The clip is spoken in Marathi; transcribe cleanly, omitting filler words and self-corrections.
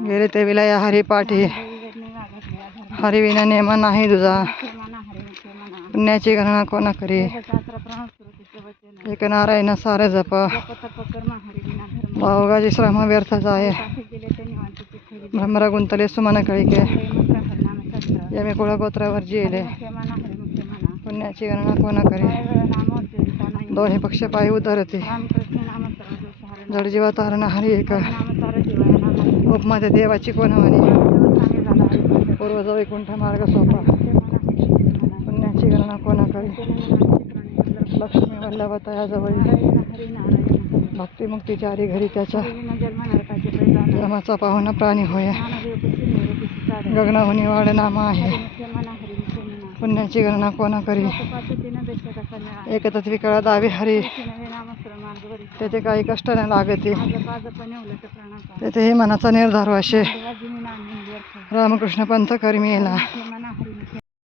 गेले ते विलया हरिपाठी हरिविना नेम नाही तुझा पुण्याची गणना कोण करी एक नारायण सारे जप भावगाजी श्रम व्यर्थ जाय भ्रमरा गुंतले सुमन कळिके यमी कुळगोत्रावर जिले पुण्याची गणना कोण करी दोन्ही पक्ष पायी उतरते जडजीवा तारण हरी एक उपमध्ये देवाची कोण म्हणे पूर्वज वैकुंठ मार्ग सोपा पुण्याची गणना कोण करी लक्ष्मी वल्लभतयाजवळी भक्तिमुक्तीचारी घरी त्याच्या जमाचा पाहुणा प्राणी होय गगनाहुनी वाड नाम आहे पुण्याची गणना कोण करी एकतत्वी कळा दावे हरी तेथे काही कष्ट न लागते तेथे हे मनाचा निर्धार असे रामकृष्ण पंथ कर्मी येला